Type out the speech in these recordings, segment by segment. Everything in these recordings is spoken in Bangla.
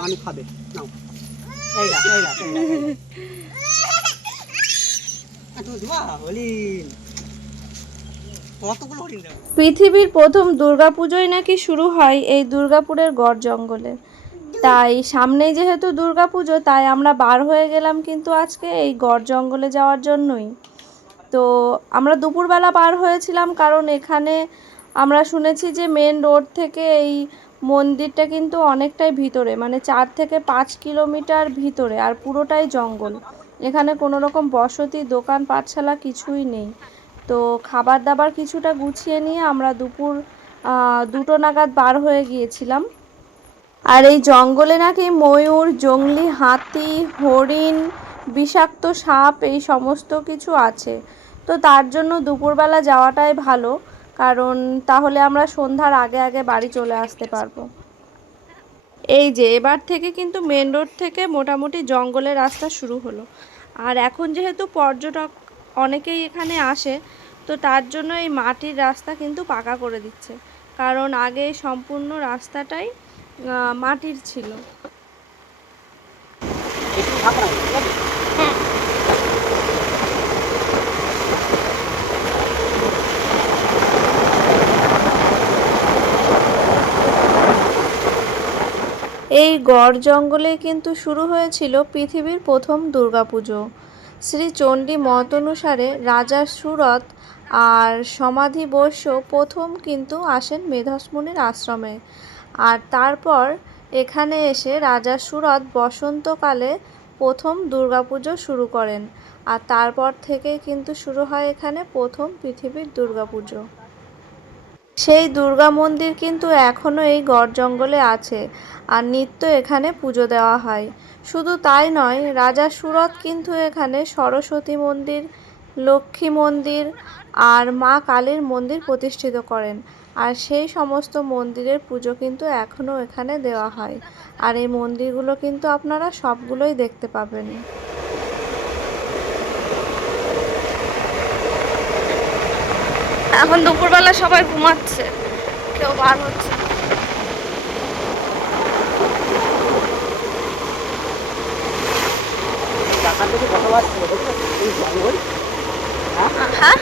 মানু খাবে নাও পৃথিবীর প্রথম দুর্গাপুজোই নাকি শুরু হয় এই দুর্গাপুরের গড় জঙ্গলে। তাই সামনেই যেহেতু দুর্গাপুজো, তাই আমরা বার হয়ে গেলাম কিন্তু আজকে এই গড় জঙ্গলে যাওয়ার জন্যই। তো আমরা দুপুরবেলা বার হয়েছিলাম, কারণ এখানে আমরা শুনেছি যে মেন রোড থেকে এই মন্দিরটা কিন্তু অনেকটাই ভিতরে, মানে 4 থেকে 5 কিলোমিটার ভিতরে, আর পুরোটাই জঙ্গল। এখানে কোনো রকম বসতি, দোকান, পাঠশালা কিছুই নেই। তো খাবার দাবার কিছুটা গুছিয়ে নিয়ে আমরা দুপুর 2টো নাগাদ বার হয়ে গিয়েছিলাম। আর এই জঙ্গলে নাকি ময়ূর, জংলি হাতি, হরিণ, বিষাক্ত সাপ এই সমস্ত কিছু আছে। তো তার জন্য দুপুরবেলা যাওয়াটাই ভালো, কারণ তাহলে আমরা সন্ধ্যার আগে আগে বাড়ি চলে আসতে পারবো। এই যে এবার থেকে কিন্তু মেন রোড থেকে মোটামুটি জঙ্গলের রাস্তা শুরু হলো। আর এখন যেহেতু পর্যটক অনেকেই এখানে আসে, তো তার জন্য এই মাটির রাস্তা কিন্তু পাকা করে দিচ্ছে, কারণ আগে সম্পূর্ণ রাস্তাটাই মাটির ছিল। এই গড় জঙ্গলে কিন্তু শুরু হয়েছিল পৃথিবীর প্রথম দুর্গাপুজো। শ্রী চণ্ডী মত অনুসারে রাজা সুরত আর সমাধি বৈশ্য প্রথম কিন্তু আসেন মেধসমুনির আশ্রমে। আর তারপর এখানে এসে রাজা সুরত বসন্তকালে প্রথম দুর্গাপুজো শুরু করেন। আর তারপর থেকেই কিন্তু শুরু হয় এখানে প্রথম পৃথিবীর দুর্গাপুজো। সেই দুর্গা মন্দির কিন্তু এখনও এই গড় জঙ্গলে আছে, আর নিত্য এখানে পুজো দেওয়া হয়। শুধু তাই নয়, রাজা সুরত কিন্তু এখানে সরস্বতী মন্দির, লক্ষ্মী মন্দির আর মা কালীর মন্দির প্রতিষ্ঠিত করেন। আর সেই সমস্ত মন্দিরের পুজো কিন্তু এখনও এখানে দেওয়া হয়। আর এই মন্দিরগুলো কিন্তু আপনারা সবগুলোই দেখতে পাবেন। এখন দুপুরবেলা সবাই ঘুমাচ্ছে, কেউ বার হচ্ছে। হ্যাঁ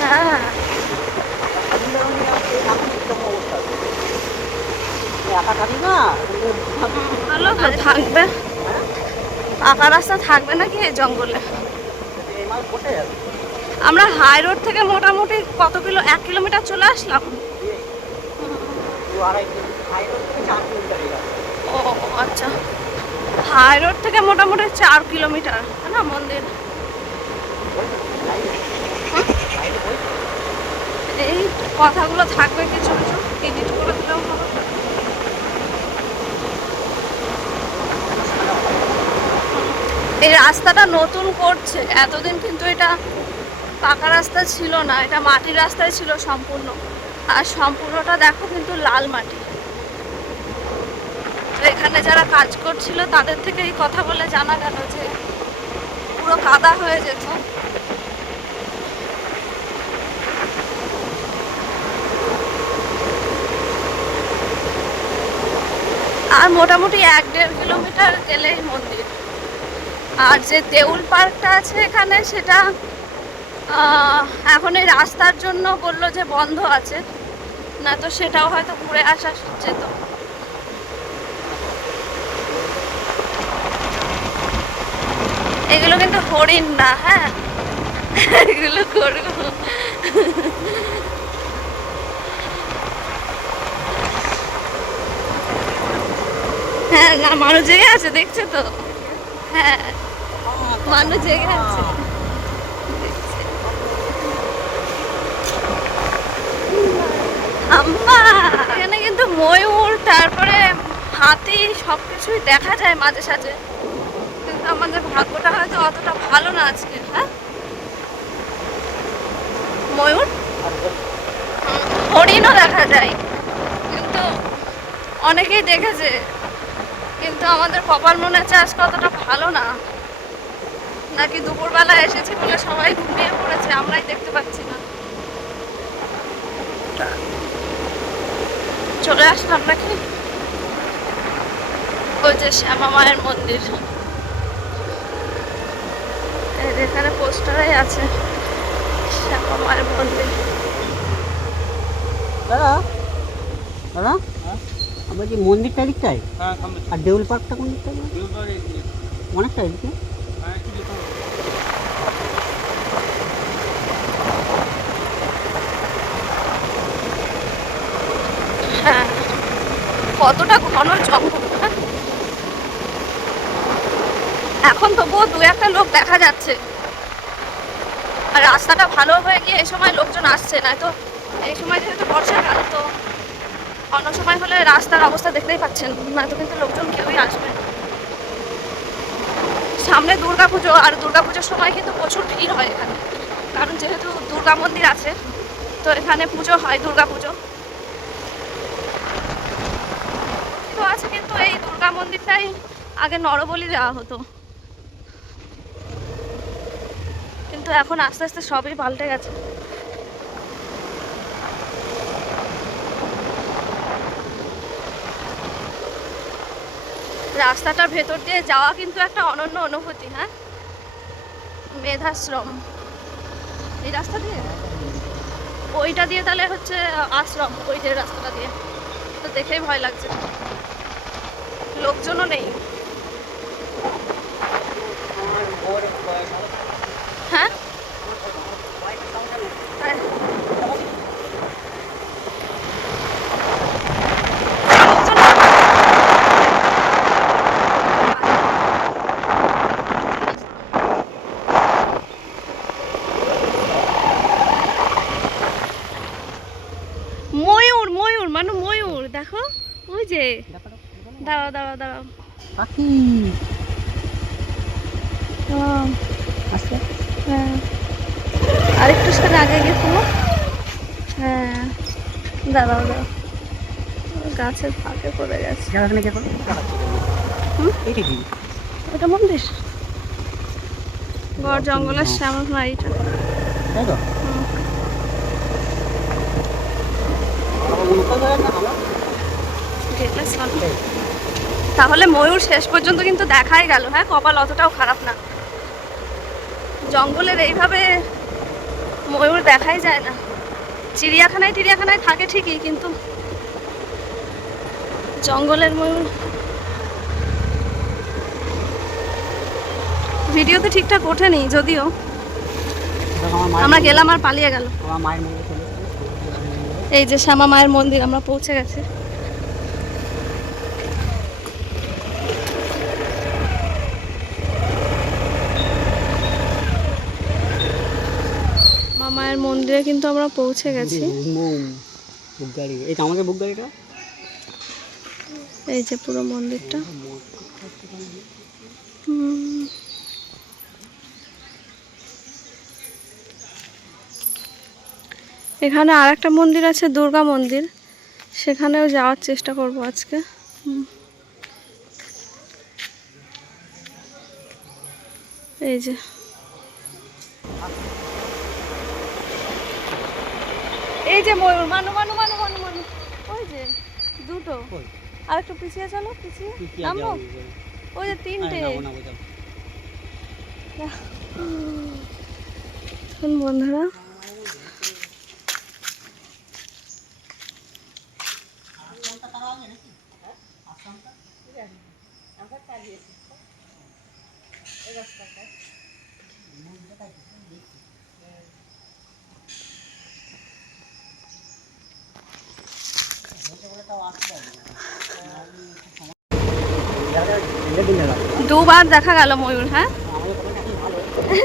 হ্যাঁ, ভালো তো থাকবে, পাকা রাস্তা থাকবে নাকি এই জঙ্গলে? আমরা হাই রোড থেকে মোটামুটি কত 1 কিলোমিটার চলে আসলাম। ও আচ্ছা, হাই রোড থেকে মোটামুটি 4 কিলোমিটার না মন্দির। এই কথাগুলো থাকবে কিছু কিছু, এডিট করে দিলেও হবে। এই রাস্তাটা নতুন করছে, এতদিন কিন্তু এটা পাকা রাস্তা ছিল না, এটা মাটির রাস্তায় ছিল সম্পূর্ণ। আর সম্পূর্ণটা দেখো কিন্তু লাল মাটি। তো এখানে যারা কাজ করছিল তাদের থেকে এই কথা বলে জানা গেল যে পুরো কাদা হয়ে যেত। আর মোটামুটি 1-1.5 কিলোমিটার গেলেই মন্দির। আর যে দেউল পার্কটা আছে এখানে, সেটা এখন এই রাস্তার জন্য বললো যে বন্ধ আছে, না তো সেটাও হয়তো ঘুরে আসা যেত। এগুলো কিন্তু হরিণ না, হ্যাঁ এগুলো গরু। হ্যাঁ, মানুষ জেগে আছে, দেখছো তো? হ্যাঁ, মানুষ জেগে আছে। এখানে কিন্তু ময়ূর, তারপরে হাতি সবকিছুই দেখা যায় মাঝে সাঝে, কিন্তু আমাদের ভাগ্যটা হয়তো অতটা ভালো না আজকে। হ্যাঁ, ময়ূর, হরিণও দেখা যায়, কিন্তু অনেকেই দেখেছে, কিন্তু আমাদের কপাল মনে হচ্ছে আজকে অতটা ভালো না, নাকি দুপুরবেলা এসেছি বলে সবাই ঘুমিয়ে পড়েছে, আমরাই দেখতে পাচ্ছি না। চলে আসলাম নাকি? যে শ্যামা মায়ের মন্দির, এখানে পোস্টারে আছে শ্যামা মায়ের মন্দির। দাদা দাদা আমরা যে মন্দিরটা দিকটাই আর দেউল পার্কটা কোন দিকটাই? অনেকটা এদিকে। হ্যাঁ, কতটা ঘন জঙ্গল। এখন তবুও দু একটা লোক দেখা যাচ্ছে, আর রাস্তাটা ভালো হয়ে গিয়ে এই সময় লোকজন আসছে না। তো এই সময় যেহেতু বর্ষাকাল, তো অন্য সময় হলে রাস্তার অবস্থা দেখতেই পাচ্ছেন, নয়তো কিন্তু লোকজন কেউই আসবে না। সামনে দুর্গাপুজো, আর দুর্গাপুজোর সময় কিন্তু প্রচুর ভিড় হয় এখানে, কারণ যেহেতু দুর্গা মন্দির আছে, তো এখানে পুজো হয়, দুর্গাপুজো তো আছে। কিন্তু এই দুর্গা মন্দিরটাই আগে নরবলি দেওয়া হতো, কিন্তু এখন আস্তে আস্তে সবই পাল্টে গেছে। রাস্তাটার ভেতর দিয়ে যাওয়া কিন্তু একটা অনন্য অনুভূতি। হ্যাঁ, মেধাশ্রম এই রাস্তা দিয়ে, ওইটা দিয়ে তাহলে হচ্ছে আশ্রম, ওই যে রাস্তাটা দিয়ে। তো দেখেই ভয় লাগছে, লোকজনও নেই। হ্যাঁ, ময়ূর ময়ূর মানে ময়ূর দেখো, ওই যে দাঁড়াও দাঁড়াও দাঁড়াও পাখি আচ্ছা। হ্যাঁ, আরেকটু সাথে আগে গেছিল। হ্যাঁ, দাঁড়াও দাঁড়াও, গাছের ফাঁকে পড়ে গেছে। ওটা মন্দির, গড় জঙ্গলের শ্যামল মাইটা। তাহলে ময়ূর শেষ পর্যন্ত কিন্তু দেখাই গেল। হ্যাঁ, কপাল অতটাও খারাপ না, জঙ্গলের এইভাবে ময়ূর দেখাই যায় না। চিড়িয়াখানায় টিড়িয়াখানায় থাকে ঠিকই, কিন্তু জঙ্গলের ময়ূর ভিডিওতে ঠিকঠাক ওঠেনি যদিও। আমরা গেলাম আর পালিয়ে গেল। এই যে শ্যামা মায়ের মন্দির, আমরা পৌঁছে গেছি। মামায়ের মন্দিরে কিন্তু আমরা পৌঁছে গেছি। এই যে পুরো মন্দিরটা। এখানে আর একটা মন্দির আছে, দুর্গা মন্দির, সেখানেও যাওয়ার চেষ্টা করব আজকে। এই যে এই যে ময়ূর, মানু মানু মানু মানু মানু, ওই যে দুটো, আর একটু পিছিয়ে চলো, পিছিয়ে নামবো, ওই যে তিনটে। বন্ধুরা দুবার দেখা গেল ময়ূর। হ্যাঁ,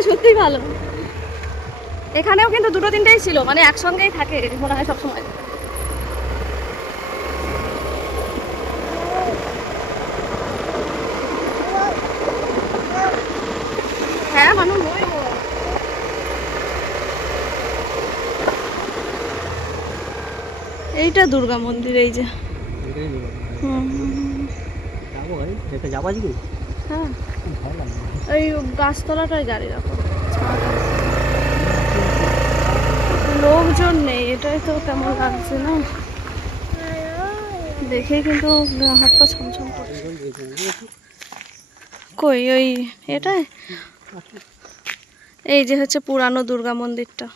সত্যি ভালো। এখানেও কিন্তু দুটো তিনটেই ছিল, মানে একসঙ্গেই থাকে মনে হয় সবসময়। হ্যাঁ, মানুষ এইটা দুর্গা মন্দির, এই যে। হ্যাঁ, ওই গাছতলাটাই গাড়ি রাখো, লোকজন নেই, এটাই তো কেমন লাগছে না দেখে, কিন্তু হাত পা ছমছম করে। কই ওই এটাই, এই যে হচ্ছে পুরানো দুর্গা মন্দিরটা।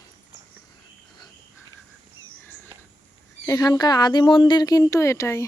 এখানকার আদি মন্দির কিন্তু এটাই।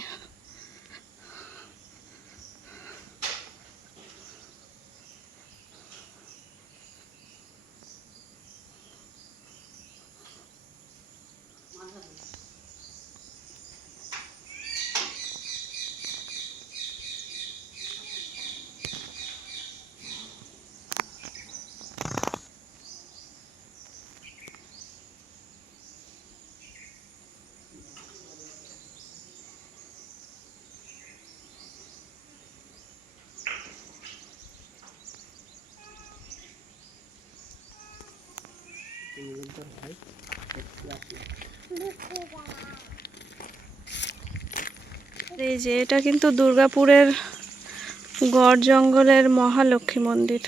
এই যে এটা কিন্তু দুর্গাপুরের গড় জঙ্গলের মহালক্ষ্মী মন্দির।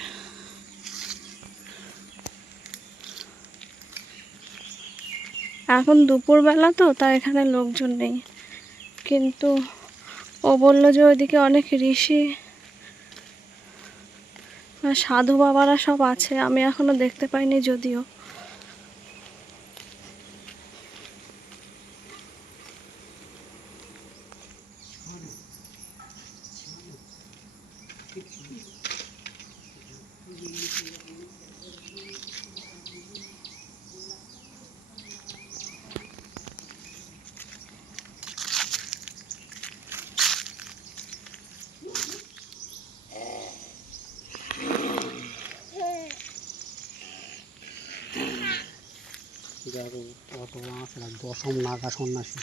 এখন দুপুরবেলা তো তাই এখানে লোকজন নেই, কিন্তু ও বললো যে ওইদিকে অনেক ঋষি আর সাধু বাবারা সব আছে, আমি এখনো দেখতে পাইনি যদিও। দশম নাগা সন্ন্যাসী,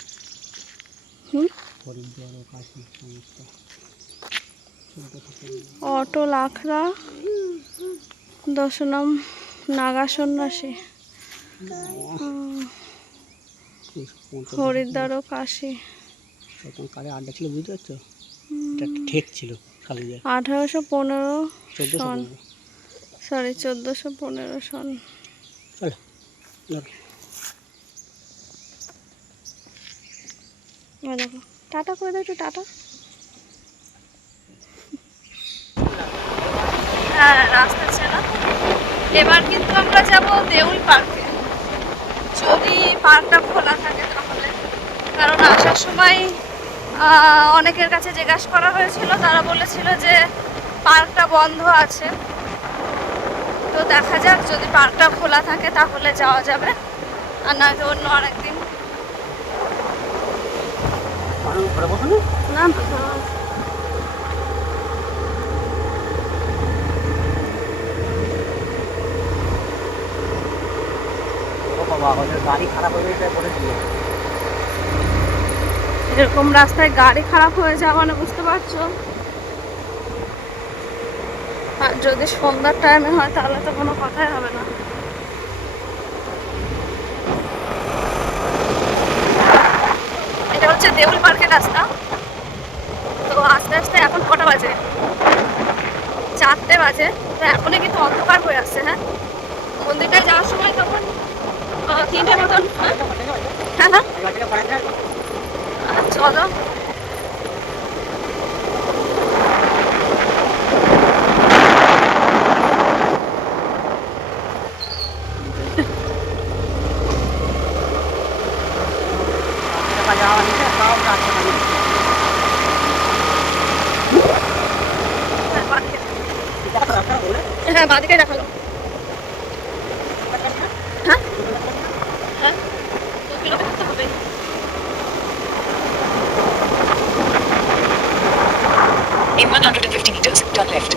হরিদ্বার ও কাশী সমস্ত। অটো লাখরা দশনম নাগা সন্ন্যাসী, হরিদ্বার ও কাশী। কারে আড্ডা ছিল বুঝতে পারছো, এটা ঠেক ছিল 1815 সন, সরি 1415 সন। দেখো টাটা করে দাও একটু, টাটা। হ্যাঁ রাস্তা ছেড়া। এবার কিন্তু আমরা যাব দেউল পার্কে, যদি পার্কটা খোলা থাকে তাহলে। কারণ আসার সময় অনেকের কাছে জিজ্ঞাসা করা হয়েছিল, তারা বলেছিল যে পার্কটা বন্ধ আছে। তো দেখা যাক, যদি পার্কটা খোলা থাকে তাহলে যাওয়া যাবে, আর নয়তো অন্য আরেকদিন। না গাড়ি খারাপ হয়ে গেছে বলেছিল। এরকম রাস্তায় গাড়ি খারাপ হয়ে যাওয়া মানে বুঝতে পারছো। আর যদি সন্ধ্যার টাইমে হয় তাহলে তো কোনো কথাই হবে না। এটা হচ্ছে দেউল পার্কের রাস্তা। তো আস্তে আস্তে এখন কটা বাজে? 4টে বাজে। তো এখনই কিন্তু অন্ধকার হয়ে আসছে। হ্যাঁ, মন্দিরটায় যাওয়ার সময় তখন 3টে মতন। হ্যাঁ হ্যাঁ চলো। হ্যাঁ বাদিকে দেখালো। হ্যাঁ হ্যাঁ 2 কিলোমিটার তো হবে। In 150 meters, turn left.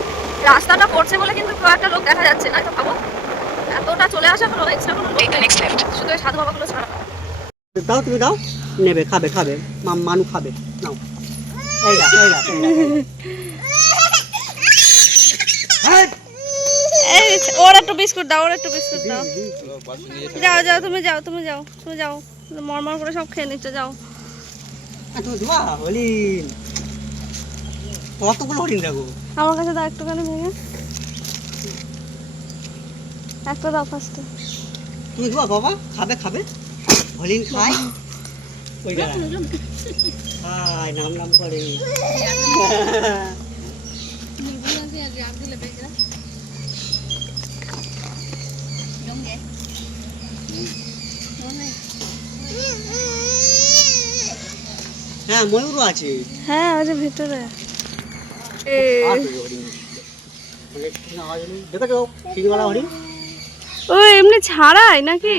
রাস্তাটা পড়ছে বলে কিন্তু খুব একটা লোক দেখা যাচ্ছে না। তো ভাবো এতটা চলে আসা হলো, এক্সট্রা কোনো লোক Take the next left. শুধু সাধু বাবাগুলো ছাড়া। দাও তুমি দাও, নেবে, খাবে খাবে, মানু খাবে, নাও। এই ওর একটু বিস্কুট দাও, ওর একটু বিস্কুট দাও। যাও যাও তুমি যাও, তুমি যাও, তুমি যাও, মরমর করে সব খেয়ে নিচ্ছে, যাও। হরিণ, কতগুলো হরিণ দেখো। আমার কাছে দাও একটুখানি ভেঙে, একটা দাও ফার্স্টে। তুমি দেবা বাবা, খাবে খাবে, হরিণ খায়। ওই নাম নাম করে হ্যাঁ ময়ূরও আছে। হ্যাঁ ওই যে ভিতরে। দেখেছো সিংহলা হরিণ? ও এমনি ছাড়াই নাকি?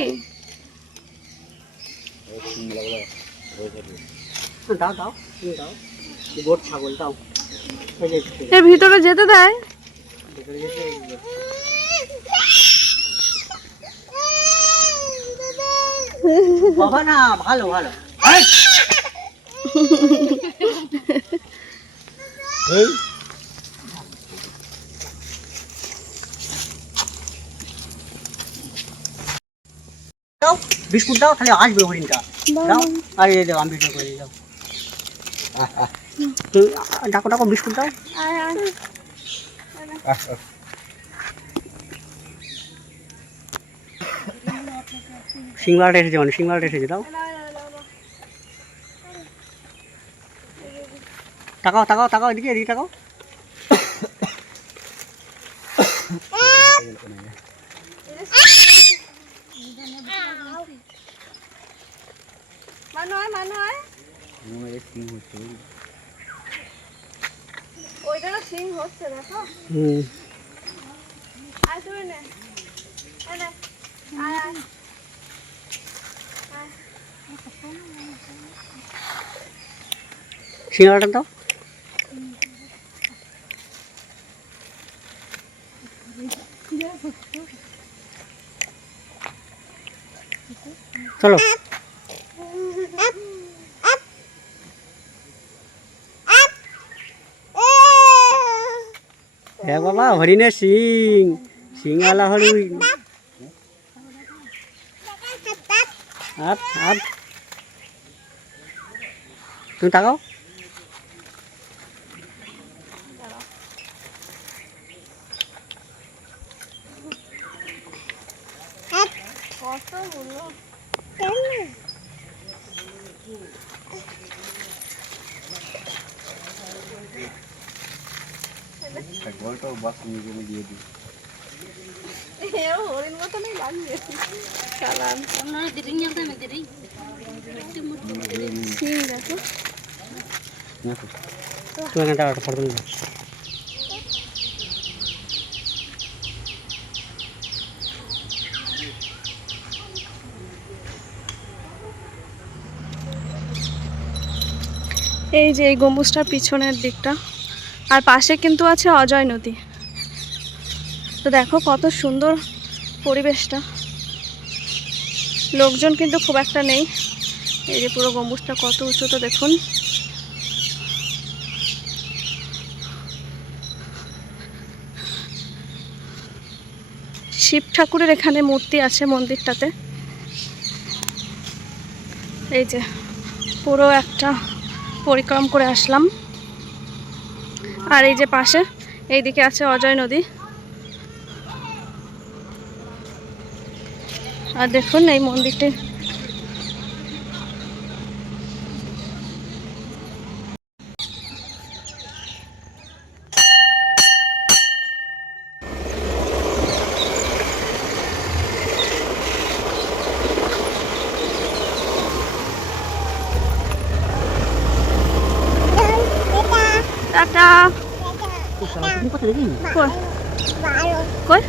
দাও দাও দাও, গোট ছাগল দাও। এর ভিতরে যেতে দেয়? বাবা না, ভালো ভালো। দাও বিস্কুট দাও, তাহলে আসবে হরিণটা। দাও আর এই দাও, আমি বিস্কুট করে দাও। ডাকো ডাকো, বিস্কুট দাও। সিংলাটা এসেছে, মানে সিংলাটা এসেছে, দাও। তাকাও তাকাও তাকাও, এদিকে এদিকে তাকাও। ওইটা সিং হচ্ছে দেখো। আয় তুমি নে, আয় আয়। সিংলাটা দাও। চলো। হ্যাঁ বাবা, হরিণের সিং, সিংওয়ালা হরিণ। আপ আপ, তুমি তাকাও। কতগুলো হরিণ মতনই লাগছে। চালান সিং দেখো। তুমি এখানটা একটা ফটো তুলে দাও। এই যে এই গম্বুজটার পিছনের দিকটা, আর পাশে কিন্তু আছে অজয় নদী। তো দেখো কত সুন্দর পরিবেশটা, লোকজন কিন্তু খুব একটা নেই। এই যে পুরো গম্বুজটা কত উঁচুতে দেখুন। শিব ঠাকুরের এখানে মূর্তি আছে মন্দিরটাতে। এই যে পুরো একটা পরিক্রম করে আসলাম। আর এই যে পাশে এইদিকে আছে অজয় নদী। আর দেখুন এই মন্দিরটি টাটা। কোথায় দেখি? কই?